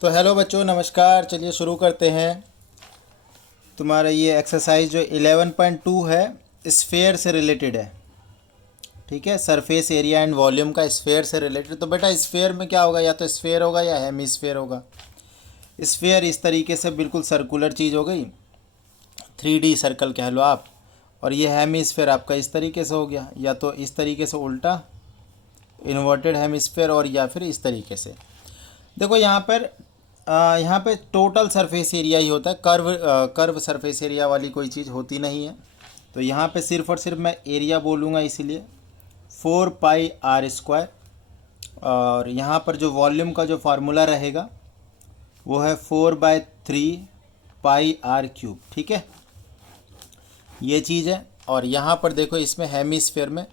तो हेलो बच्चों, नमस्कार। चलिए शुरू करते हैं। तुम्हारा ये एक्सरसाइज जो 11.2 है, स्फेयर से रिलेटेड है। ठीक है, सरफेस एरिया एंड वॉल्यूम का स्फेयर से रिलेटेड। तो बेटा स्फेयर में क्या होगा, या तो स्फेयर होगा या हेमीस्फेयर होगा। स्फेयर इस तरीके से बिल्कुल सर्कुलर चीज़ हो गई, 3D सर्कल कह लो आप। और ये हेमीस्फेयर आपका इस तरीके से हो गया, या तो इस तरीके से उल्टा इन्वर्टेड हेमीस्फेयर, और या फिर इस तरीके से। देखो यहाँ पे टोटल सरफेस एरिया ही होता है, कर्व सरफेस एरिया वाली कोई चीज़ होती नहीं है। तो यहाँ पे सिर्फ और सिर्फ मैं एरिया बोलूँगा, इसीलिए 4πr²। और यहाँ पर जो वॉल्यूम का जो फार्मूला रहेगा वो है 4/3πr³। ठीक है, ये चीज़ है। और यहाँ पर देखो, इसमें हेमीस्फेयर में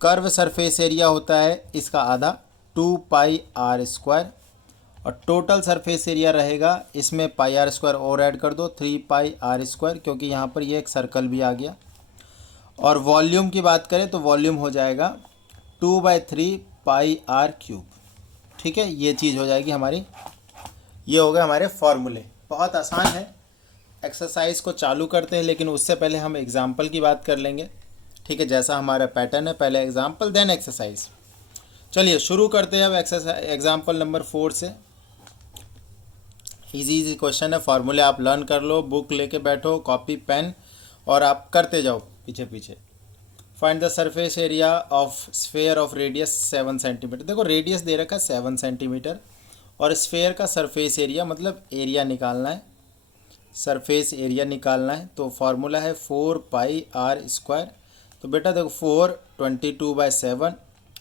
कर्व सरफेस एरिया होता है इसका आधा, 2πr²। और टोटल सरफेस एरिया रहेगा, इसमें πr² और ऐड कर दो, 3πr², क्योंकि यहाँ पर ये एक सर्कल भी आ गया। और वॉल्यूम की बात करें तो वॉल्यूम हो जाएगा 2/3πr³। ठीक है, ये चीज़ हो जाएगी हमारी। ये हो गए हमारे फॉर्मूले। बहुत आसान है। एक्सरसाइज को चालू करते हैं, लेकिन उससे पहले हम एग्जाम्पल की बात कर लेंगे। ठीक है, जैसा हमारा पैटर्न है, पहले एग्जाम्पल देन एक्सरसाइज। चलिए शुरू करते हैं अब एक्सरसाइज एग्जाम्पल नंबर 4 से। इजी क्वेश्चन है, फार्मूले आप लर्न कर लो, बुक लेके बैठो, कॉपी पेन, और आप करते जाओ पीछे पीछे। Find the surface area of sphere of radius 7 centimetre. देखो रेडियस दे रखा है 7 सेंटीमीटर, और स्फेयर का सरफेस एरिया मतलब एरिया निकालना है, सरफेस एरिया निकालना है। तो फार्मूला है 4πr²। तो बेटा देखो 4 22/7,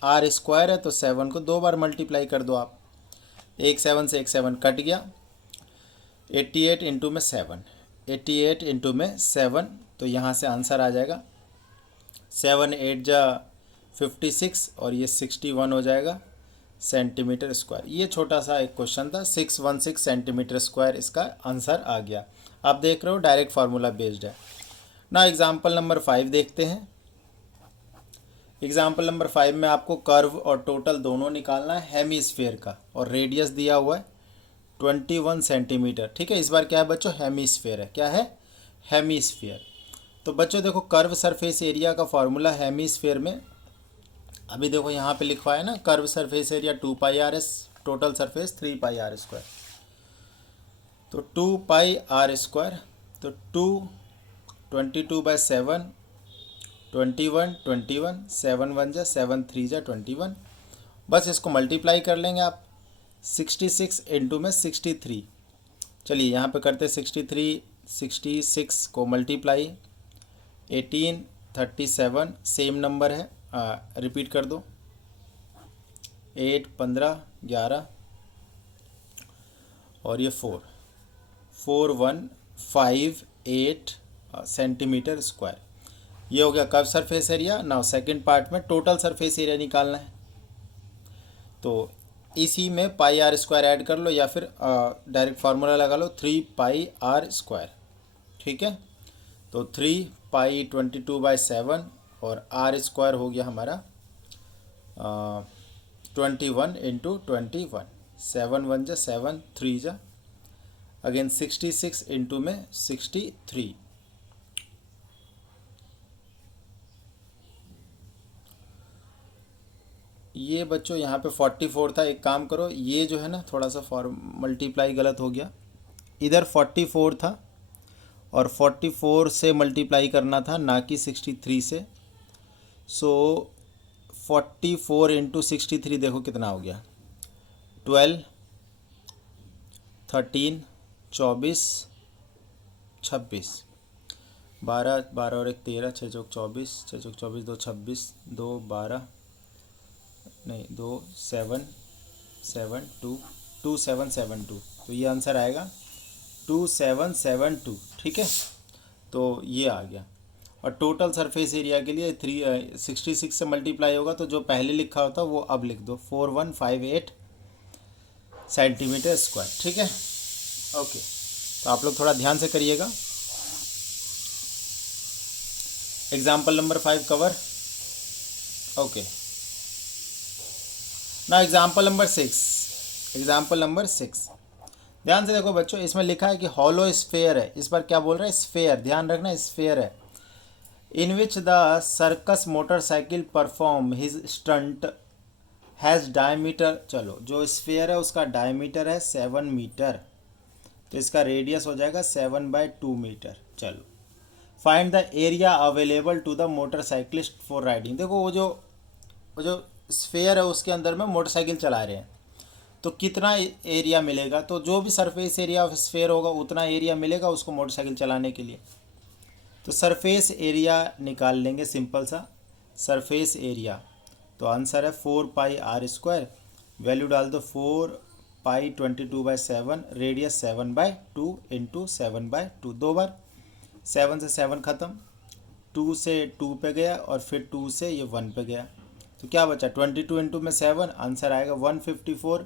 r² है तो 7 को 2 बार मल्टीप्लाई कर दो आप। एक 7 से एक 7 कट गया, 88 इंटू में 7, 88 इंटू में 7। तो यहाँ से आंसर आ जाएगा 7 8 जा 56, और ये 61 हो जाएगा सेंटीमीटर स्क्वायर। ये छोटा सा एक क्वेश्चन था, 616 सेंटीमीटर स्क्वायर इसका आंसर आ गया। आप देख रहे हो डायरेक्ट फार्मूला बेस्ड है ना। एग्जाम्पल नंबर 5 देखते हैं। एग्जाम्पल नंबर 5 में आपको कर्व और टोटल दोनों निकालना है हेमीस्फेयर का, और रेडियस दिया हुआ है 21 सेंटीमीटर। ठीक है, इस बार क्या है बच्चों, हेमीस्फेयर है। क्या है, हेमीस्फेयर। तो बच्चों देखो, कर्व सरफेस एरिया का फार्मूला हेमीस्फेयर में, अभी देखो यहाँ पे लिखवा है ना, curve surface area 2πrs, total surface 3πr²। तो 2πr², तो 2 22/7, 21 21, 7 1 जा 7 3 जा 21। बस इसको मल्टीप्लाई कर लेंगे आप, 66 इंटू में 63। चलिए यहाँ पे करते 63, 66 को मल्टीप्लाई, 18 37, सेम नंबर है, रिपीट कर दो, 8 15 11, और ये 4158 सेंटीमीटर स्क्वायर। ये हो गया curve surface area. Now second part में टोटल सरफेस एरिया निकालना है। तो इसी में πr² ऐड कर लो, या फिर डायरेक्ट फार्मूला लगा लो 3πr²। ठीक है, तो 3π 22/7, और r² हो गया हमारा 21 इंटू 21, 7 1 जा 7 3 जा, अगेन 66 इंटू में 63। ये बच्चों यहाँ पे 44 था। एक काम करो, ये जो है ना थोड़ा सा मल्टीप्लाई गलत हो गया। इधर 44 था, और 44 से मल्टीप्लाई करना था, ना कि 63 से। सो 44 इंटू 63 देखो कितना हो गया, 12 13 24 26, 12 12 और 1 13, 6 चौक 24, 6 चौक 24, 2 26, 2 12, नहीं 2 7 7 2 2772। तो ये आंसर आएगा 2772। ठीक है, तो ये आ गया। और टोटल सरफेस एरिया के लिए 66 से मल्टीप्लाई होगा, तो जो पहले लिखा होता वो अब लिख दो, 4158 सेंटीमीटर स्क्वायर। ठीक है, ओके। तो आप लोग थोड़ा ध्यान से करिएगा। Example number 5 cover. Okay, now example number 6, example number 6, ध्यान से देखो बच्चों, इसमें लिखा है कि हॉलो स्फेयर है, इस पर क्या बोल रहा है, स्फेयर, ध्यान रखना स्फेयर है। In which the circus motorcycle perform his stunt has diameter, चलो जो स्फेयर है उसका डायमीटर है 7 मीटर, तो इसका रेडियस हो जाएगा 7/2 मीटर। चलो find the area available to the motorcyclist for riding. देखो वो जो स्फेयर है उसके अंदर में मोटरसाइकिल चला रहे हैं, तो कितना एरिया मिलेगा, तो जो भी सरफेस एरिया ऑफ स्फेयर होगा उतना एरिया मिलेगा उसको मोटरसाइकिल चलाने के लिए। तो सरफेस एरिया निकाल लेंगे, सिंपल सा सरफेस एरिया, तो आंसर है 4πr², वैल्यू डाल दो 4π22/7, रेडियस 7/2 इंटू 7/2, 2 बार 7 से 7 ख़त्म, 2 से 2 पे गया और फिर 2 से ये 1 पे गया, तो क्या बचा 22 इंटू में 7, आंसर आएगा 154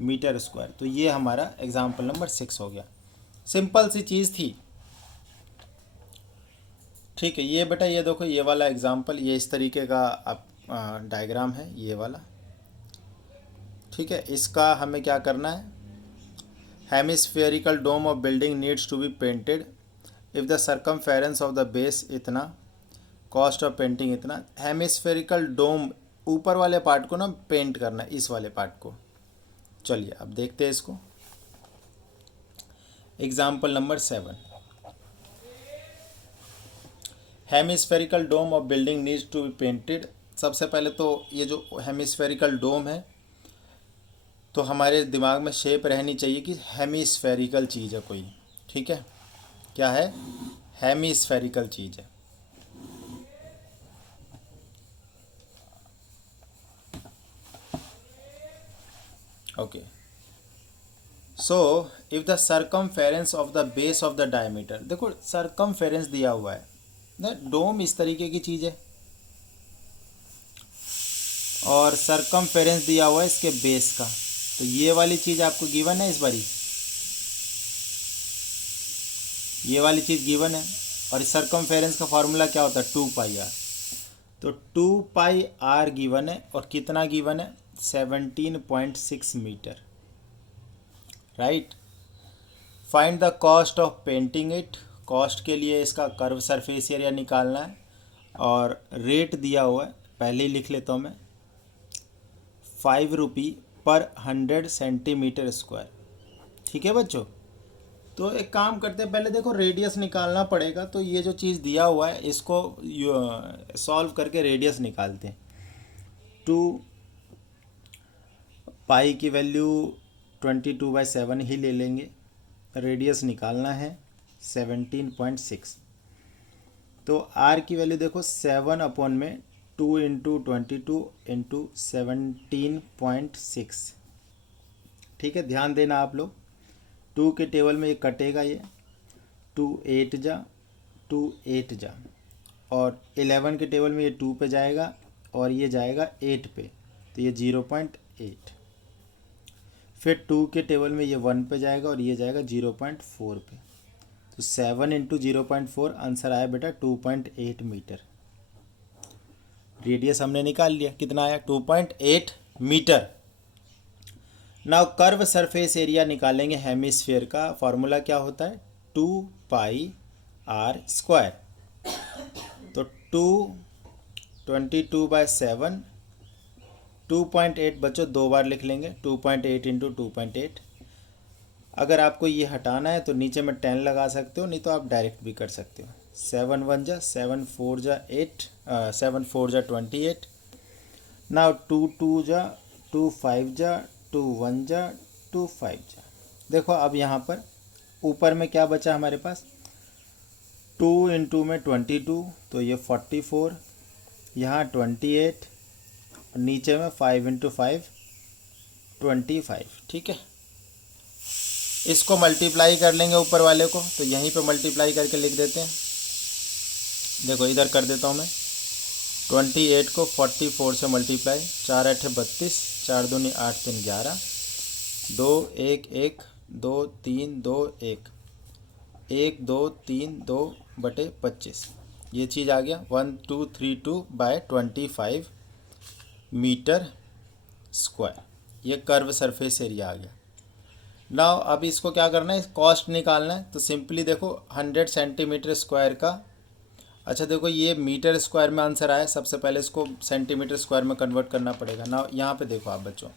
मीटर स्क्वायर। तो ये हमारा एग्जाम्पल नंबर 6 हो गया। सिंपल सी चीज़ थी, ठीक है। ये बेटा ये देखो ये वाला एग्जाम्पल, ये इस तरीके का आप डायग्राम है ये वाला, ठीक है। इसका हमें क्या करना है, hemispherical dome of building needs to be painted if the circumference of the base इतना, कॉस्ट ऑफ पेंटिंग इतना। हेमिस्फेरिकल डोम ऊपर वाले पार्ट को ना पेंट करना है, इस वाले पार्ट को। चलिए अब देखते हैं इसको। Example number 7, hemispherical dome of building needs to be painted. सबसे पहले तो ये जो हेमिस्फेरिकल डोम है, तो हमारे दिमाग में शेप रहनी चाहिए कि हेमिस्फेरिकल चीज़ है कोई, ठीक है। क्या है, हेमिस्फेरिकल चीज़ है। Okay, so if the circumference of the base of the diameter, देखो सर्कमफेरेंस दिया हुआ है ना, डोम इस तरीके की चीज़ है और सरकमफेरेंस दिया हुआ है इसके बेस का, तो ये वाली चीज़ आपको गिवन है इस बारी, ये वाली चीज़ गिवन है। और सरकमफेरेंस का फार्मूला क्या होता है, 2πr, तो 2πr गिवन है और कितना गिवन है, 17.6 metre, right. Find the cost of painting it, cost के लिए इसका कर्व सरफेस एरिया निकालना है और रेट दिया हुआ है, पहले ही लिख लेता हूँ मैं, 5 रुपये पर 100 सेंटीमीटर स्क्वायर, ठीक है बच्चों। तो एक काम करते हैं, पहले देखो रेडियस निकालना पड़ेगा, तो ये जो चीज़ दिया हुआ है इसको सॉल्व करके रेडियस निकालते हैं। 2π की वैल्यू 22/7 ही ले लेंगे, रेडियस निकालना है 17.6, तो r की वैल्यू देखो 7/2 इंटू 22 इंटू 17.6, ठीक है। ध्यान देना आप लोग, 2 के टेबल में ये कटेगा, ये 2 8 जा 2 8 जा, और 11 के टेबल में ये 2 पे जाएगा और ये जाएगा 8 पे, तो ये 0.8, फिर 2 के टेबल में ये 1 पे जाएगा और ये जाएगा 0.4 पे, तो 7 इंटू 0.4, आंसर आया बेटा 2.8 मीटर। रेडियस हमने निकाल लिया, कितना आया 2.8 metre. Now curve surface area निकालेंगे हेमिस्फेयर का, फार्मूला क्या होता है, 2πr², तो 22/7, 2.8 बच्चों 2 बार लिख लेंगे, 2.8 इंटू 2.8। अगर आपको ये हटाना है तो नीचे में 10 लगा सकते हो, नहीं तो आप डायरेक्ट भी कर सकते हो। 7 1 जा 7 4 जा 8, 7 4 जा 28, नाउ 2 2 जा 2 5 जा 2 1 जा 2 5 जा। देखो अब यहाँ पर ऊपर में क्या बचा हमारे पास, 2 इंटू में 22, तो ये 44, यहाँ 28, नीचे में 5 इंटू 5 25, ठीक है। इसको मल्टीप्लाई कर लेंगे ऊपर वाले को, तो यहीं पे मल्टीप्लाई करके लिख देते हैं। देखो इधर कर देता हूँ मैं, 28 को 44 से मल्टीप्लाई, 4 8 32, 4 दूनी 8 3 11, 2 1 1 2 3 2 1 1 2 3 2/25, ये चीज़ आ गया 1232/25 मीटर स्क्वायर, ये कर्व सरफेस एरिया आ गया। नाउ अब इसको क्या करना है, कॉस्ट निकालना है। तो सिंपली देखो 100 सेंटीमीटर स्क्वायर का, अच्छा देखो ये मीटर स्क्वायर में आंसर आया, सबसे पहले इसको सेंटीमीटर स्क्वायर में कन्वर्ट करना पड़ेगा ना। यहाँ पे देखो आप बच्चों,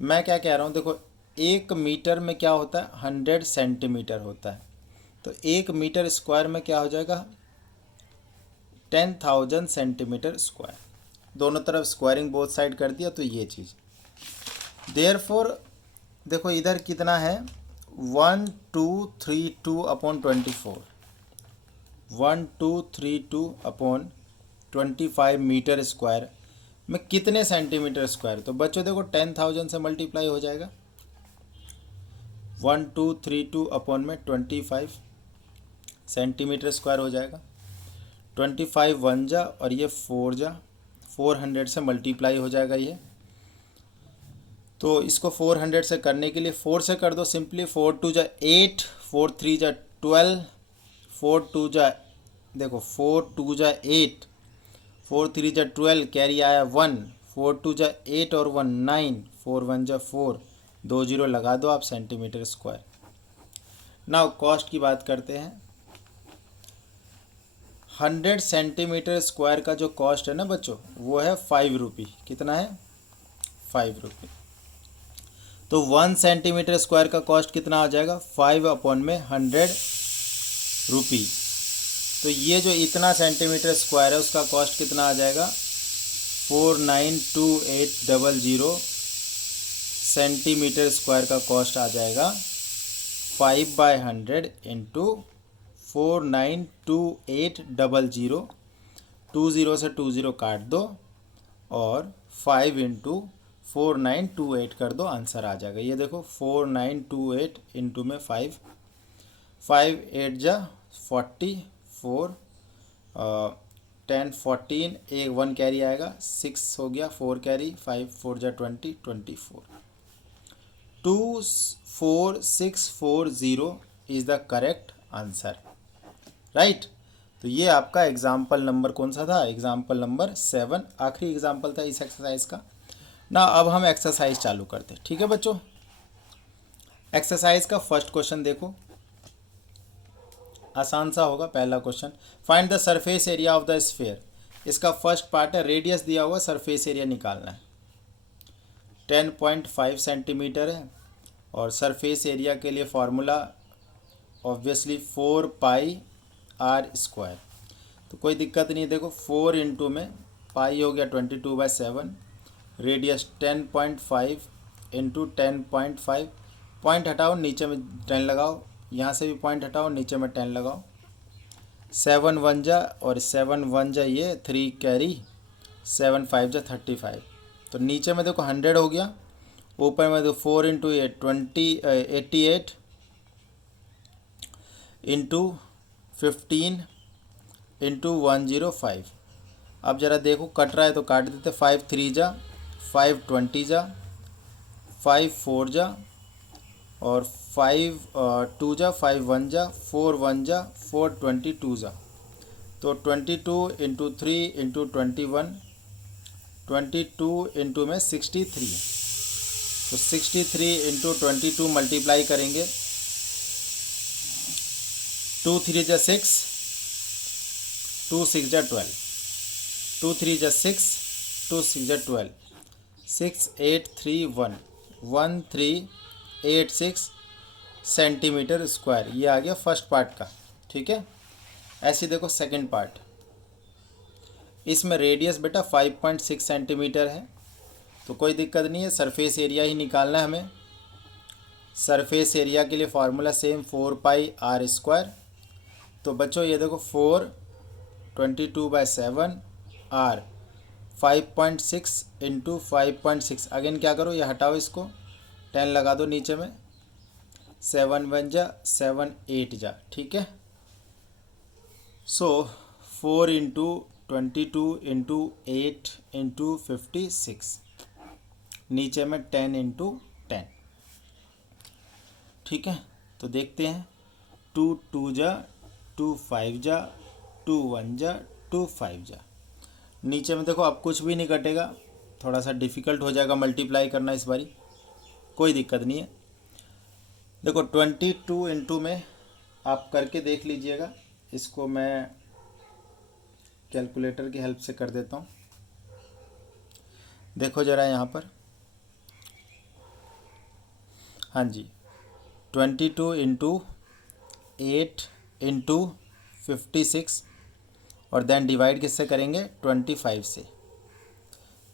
मैं क्या कह रहा हूँ, देखो 1 मीटर में क्या होता है, 100 सेंटीमीटर होता है। तो 1 मीटर स्क्वायर में क्या हो जाएगा, 10,000 सेंटीमीटर स्क्वायर। दोनों तरफ स्क्वायरिंग बोथ साइड कर दिया, तो ये चीज़ देयरफॉर देखो इधर कितना है, 1232/24, 1232/25 मीटर स्क्वायर में कितने सेंटीमीटर स्क्वायर। तो बच्चों देखो 10,000 से मल्टीप्लाई हो जाएगा, 1232/25 सेंटीमीटर स्क्वायर हो जाएगा। 25 1 जा और ये 4 जा, 400 से मल्टीप्लाई हो जाएगा ये। तो इसको 400 से करने के लिए 4 से कर दो सिंपली, 4 2 जा 8, 4 3 जा 12, 4 2 जा देखो 4 2 जा 8, 4 3 जा 12, कैरी आया 1, 4 2 जा 8 और 1 9, 4 1 जा 4, 2 जीरो लगा दो आप, सेंटीमीटर स्क्वायर। नाउ कॉस्ट की बात करते हैं। 100 सेंटीमीटर स्क्वायर का जो कॉस्ट है ना बच्चों, वो है 5 रुपी। कितना है, 5 रुपी। तो 1 सेंटीमीटर स्क्वायर का कॉस्ट कितना आ जाएगा, 5/100 रुपी। तो ये जो इतना सेंटीमीटर स्क्वायर है उसका कॉस्ट कितना आ जाएगा, 492800 सेंटीमीटर स्क्वायर का कॉस्ट आ जाएगा। 5/100 इंटू 492800, 20 से 20 काट दो और 5 इंटू 4928 कर दो, आंसर आ जाएगा। ये देखो 4928 इंटू में 5, 5 8 जा 44, 10 14, एक 1 कैरी आएगा, 6 हो गया, 4 कैरी, 5 4 जा 20, 24, 24640 is the correct answer, right. तो ये आपका एग्जाम्पल नंबर कौन सा था, एग्जाम्पल नंबर 7, आखिरी एग्जाम्पल था इस एक्सरसाइज का ना। अब हम एक्सरसाइज चालू करते हैं, ठीक है बच्चों। एक्सरसाइज का फर्स्ट क्वेश्चन देखो, आसान सा होगा। पहला question, find the surface area of the sphere. इसका फर्स्ट पार्ट है, रेडियस दिया हुआ, सरफेस एरिया निकालना है। 10.5 सेंटीमीटर है और सरफेस एरिया के लिए फॉर्मूला ऑब्वियसली 4πr²। तो कोई दिक्कत नहीं है, देखो 4 इंटू में पाई हो गया 22/7, रेडियस 10.5 इंटू 10.5, पॉइंट हटाओ, नीचे में 10 लगाओ, यहाँ से भी पॉइंट हटाओ, नीचे में 10 लगाओ, 7 1 जा और 7 1 जा ये 3 कैरी, 7 5 जा 35। तो नीचे में देखो 100 हो गया, ऊपर में देखो 4 इंटू 8 88 इंटू 15 इंटू 105। अब ज़रा देखो कट रहा है तो काट देते, 5 3 जा 5 20 जा, 5 4 जा और 5 2 जा, 5 1 जा, 4 1 जा, 4 22 जा। तो 22 इंटू 3 इंटू 21, 22 इंटू में 63 है। तो 63 इंटू 22 मल्टीप्लाई करेंगे, 2 3 जा 6, 2 6 जा 12, 2 3 जा 6, 2 6 जा 12, 6 8 3 1 1386 सेंटीमीटर स्क्वायर। ये आ गया फर्स्ट पार्ट का, ठीक है। ऐसे देखो सेकंड पार्ट, इसमें रेडियस बेटा 5.6 सेंटीमीटर है, तो कोई दिक्कत नहीं है, सरफेस एरिया ही निकालना है हमें। सरफेस एरिया के लिए फार्मूला सेम 4πr²। तो बच्चों ये देखो 4 22/7 r 5.6 इंटू 5.6, अगेन क्या करो, ये हटाओ, इसको 10 लगा दो नीचे में, 7 1 जा 7 8 जा, ठीक है। सो 4 इंटू 22 इंटू 8 इंटू 56, नीचे में 10 इंटू 10, ठीक है। तो देखते हैं, 2 2 जा 2 5 जा, 2 1 जा 2 5 जा, नीचे में देखो अब कुछ भी नहीं कटेगा, थोड़ा सा डिफ़िकल्ट हो जाएगा मल्टीप्लाई करना इस बारी, कोई दिक्कत नहीं है। देखो 22 इंटू में आप करके देख लीजिएगा, इसको मैं कैलकुलेटर की हेल्प से कर देता हूँ। देखो ज़रा यहाँ पर, हाँ जी, 22 इंटू 8 इंटू 56 और देन डिवाइड किससे करेंगे 25 से,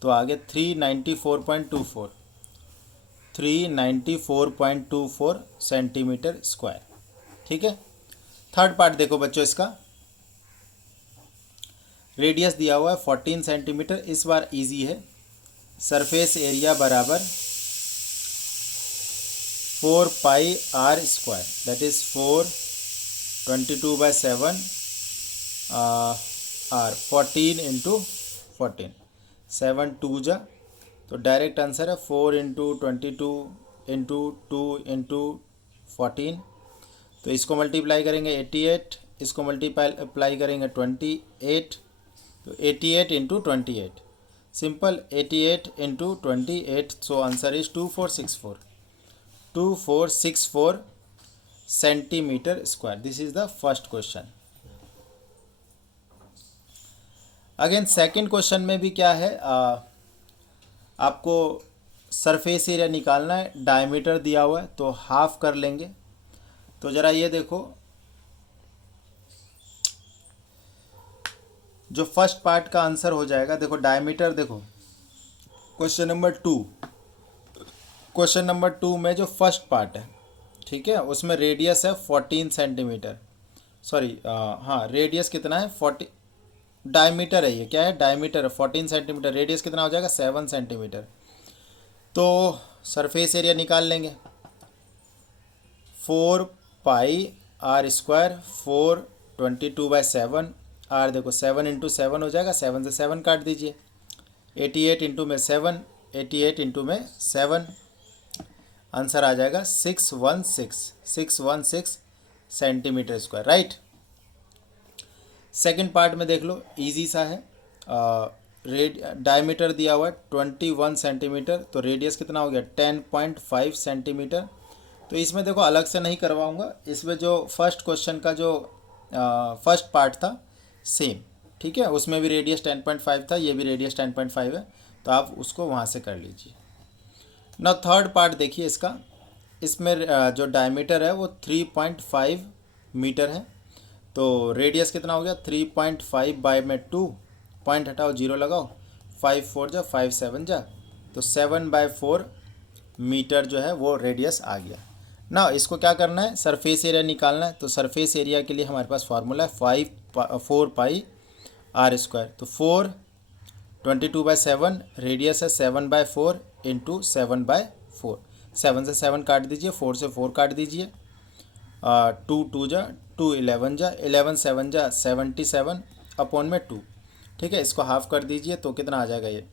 तो आगे 394.24 सेंटीमीटर स्क्वायर। ठीक है। थर्ड पार्ट देखो बच्चों, इसका रेडियस दिया हुआ है 14 सेंटीमीटर। इस बार इजी है। सरफेस एरिया बराबर 4 pi r square, that is 4/22 r 14 into 14, 7 2 जा, तो डायरेक्ट आंसर है 4 इंटू 22 इंटू 2 इंटू 14। तो इसको मल्टीप्लाई करेंगे 88, इसको मल्टीप्लाई करेंगे 28, तो 88 into 28, simple 88 into 28, so answer is 2464 centimetre square. This is the first question. Again second question में भी क्या है, आपको सरफेस एरिया निकालना है, डायमीटर दिया हुआ है तो हाफ कर लेंगे। तो ज़रा ये देखो, जो फर्स्ट पार्ट का आंसर हो जाएगा, देखो डायमीटर, देखो क्वेश्चन नंबर 2 में जो फर्स्ट पार्ट है, ठीक है, उसमें रेडियस है 14 सेंटीमीटर, सॉरी हाँ रेडियस कितना है 40, डायमीटर है, ये क्या है डायमीटर है 14 सेंटीमीटर, रेडियस कितना हो जाएगा 7 सेंटीमीटर। तो सरफेस एरिया निकाल लेंगे, 4 पाई आर स्क्वायर 4/22 आर, देखो 7 इंटू 7 हो जाएगा, 7 से 7 काट दीजिए, 88 इंटू में 7, 88 इंटू में 7, आंसर आ जाएगा 616 centimetre square, right. Second part में देख लो, इजी सा है। डायमीटर दिया हुआ है 21 सेंटीमीटर, तो रेडियस कितना हो गया 10.5 सेंटीमीटर। तो इसमें देखो अलग से नहीं करवाऊंगा, इसमें जो फर्स्ट क्वेश्चन का जो फर्स्ट पार्ट था सेम, ठीक है, उसमें भी रेडियस 10.5 था, ये भी रेडियस 10.5 है, तो आप उसको वहाँ से कर लीजिए ना। थर्ड पार्ट देखिए इसका, इसमें जो डायमीटर है वो 3.5 मीटर है, तो रेडियस कितना हो गया 3.5 बाई में 2, पॉइंट हटाओ 0 लगाओ, 5 4 जा 5 7 जा, तो 7/4 मीटर जो है वो रेडियस आ गया ना। इसको क्या करना है, सरफेस एरिया निकालना है। तो सरफेस एरिया के लिए हमारे पास फार्मूला है 4 पाई आर स्क्वायर, तो 4/22 रेडियस है 7/4 इंटू 7/4, 7 से 7 काट दीजिए, 4 से 4 काट दीजिए, 2 2 जा 2, 11 जा 11, 7 जा 77 अपॉन में 2, ठीक है, इसको हाफ कर दीजिए, तो कितना आ जाएगा ये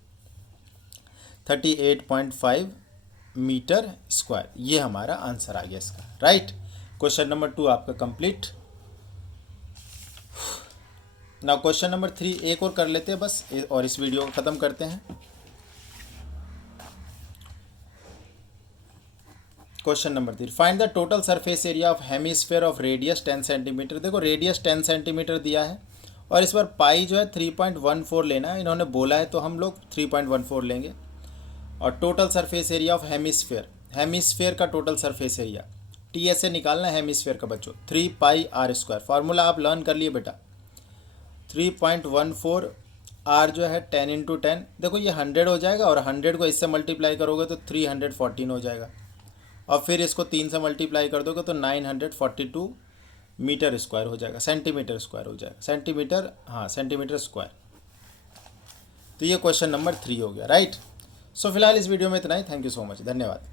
38.5 मीटर स्क्वायर। ये हमारा आंसर आ गया इसका, राइट। क्वेश्चन नंबर 2 आपका कंप्लीट। ना क्वेश्चन नंबर 3 एक और कर लेते हैं बस, और इस वीडियो को ख़त्म करते हैं। Question number 3, find the total surface area of hemisphere of radius 10 centimetre. देखो रेडियस 10 सेंटीमीटर दिया है, और इस बार पाई जो है 3.14 लेना है, इन्होंने बोला है तो हम लोग 3.14 लेंगे। और total surface area of hemisphere का टोटल सरफेस एरिया TS से निकालना है हेमिस्फेयर का बच्चों, 3 पाई आर स्क्वायर, फार्मूला आप लर्न कर लिए बेटा। 3.14 आर जो है 10 इंटू 10, देखो ये 100 हो जाएगा, और 100 को इससे मल्टीप्लाई करोगे तो 314 हो जाएगा, और फिर इसको 3 से मल्टीप्लाई कर दोगे तो 942 मीटर स्क्वायर हो जाएगा, सेंटीमीटर स्क्वायर हो जाएगा, सेंटीमीटर, हाँ सेंटीमीटर स्क्वायर। तो ये क्वेश्चन नंबर 3 हो गया, राइट। सो फिलहाल इस वीडियो में इतना ही। थैंक यू सो मच, धन्यवाद।